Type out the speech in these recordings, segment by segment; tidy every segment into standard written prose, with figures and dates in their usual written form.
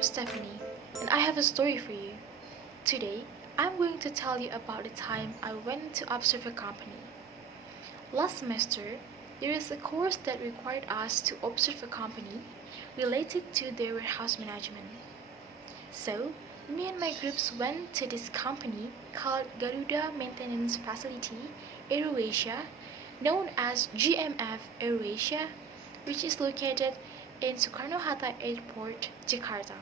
I'm Stephanie, and I have a story for you. Today, I'm going to tell you about the time I went to observe a company. Last semester, there is a course that required us to observe a company related to their warehouse management. So, me and my groups went to this company called Garuda Maintenance Facility, AeroAsia, known as GMF AeroAsia, which is located in Soekarno-Hatta Airport, Jakarta.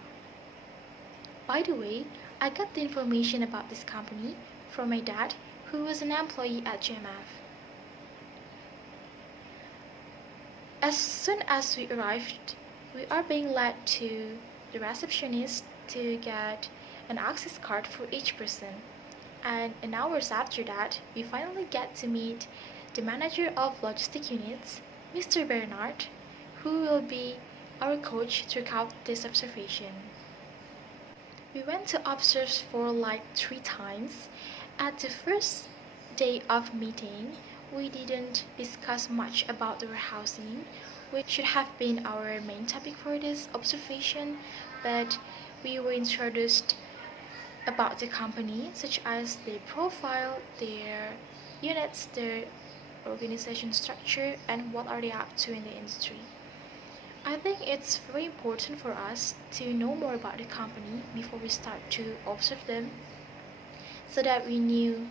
By the way, I got the information about this company from my dad, who was an employee at GMF. As soon as we arrived, we are being led to the receptionist to get an access card for each person. And an hours after that, we finally get to meet the manager of logistic units, Mr. Bernard, who will be our coach throughout this observation. We went to observe for like 3 times. At the first day of meeting, we didn't discuss much about the warehousing, which should have been our main topic for this observation, but we were introduced about the company, such as their profile, their units, their organization structure, and what are they up to in the industry. I think it's very important for us to know more about the company before we start to observe them, so that we knew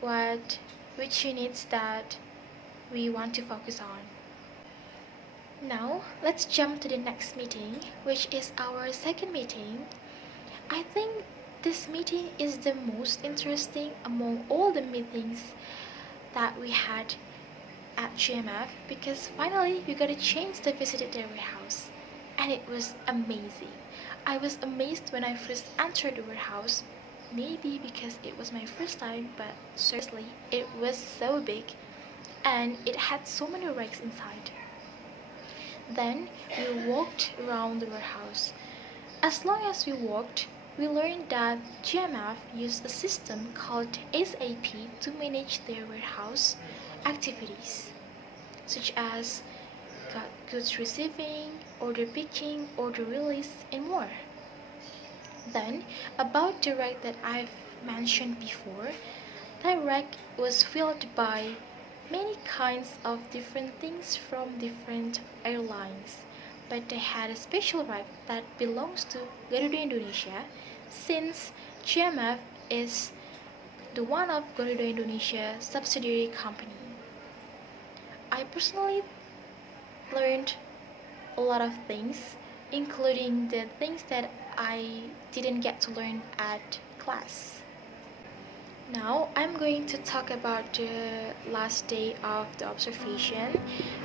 which units that we want to focus on. Now, let's jump to the next meeting, which is our second meeting. I think this meeting is the most interesting among all the meetings that we had at GMF, because finally we got a chance to visit their warehouse, and it was amazing. I was amazed when I first entered the warehouse, maybe because it was my first time, but seriously, it was so big and it had so many racks inside. Then we walked around the warehouse. As long as we walked, we learned that GMF used a system called SAP to manage their warehouse activities, such as goods receiving, order picking, order release, and more. Then, about the rack that I've mentioned before, that rack was filled by many kinds of different things from different airlines, but they had a special rack that belongs to Garuda Indonesia, since GMF is the one of Garuda Indonesia subsidiary company. I personally learned a lot of things, including the things that I didn't get to learn at class. Now I'm going to talk about the last day of the observation,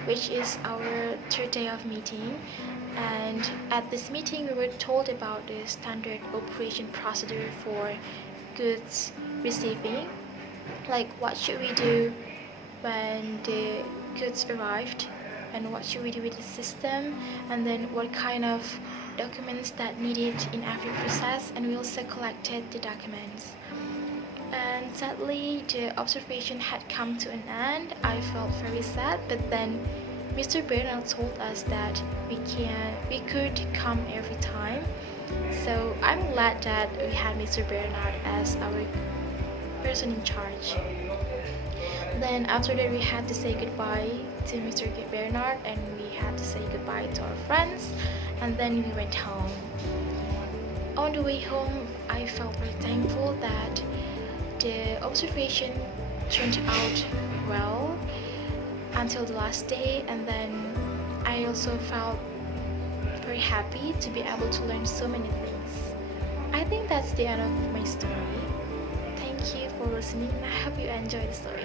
which is our third day of meeting. And at this meeting, we were told about the standard operation procedure for goods receiving, like what should we do when the goods arrived, and what should we do with the system, and then what kind of documents that needed in every process, and we also collected the documents. And sadly, the observation had come to an end. I felt very sad, but then Mr. Bernard told us that we could come every time. So I'm glad that we had Mr. Bernard as our person in charge. Then after that, we had to say goodbye to Mr. Bernard, and we had to say goodbye to our friends, and then we went home. On the way home, I felt very thankful that the observation turned out well until the last day, and then I also felt very happy to be able to learn so many things. I think that's the end of my story. Thank you for listening, and I hope you enjoyed the story.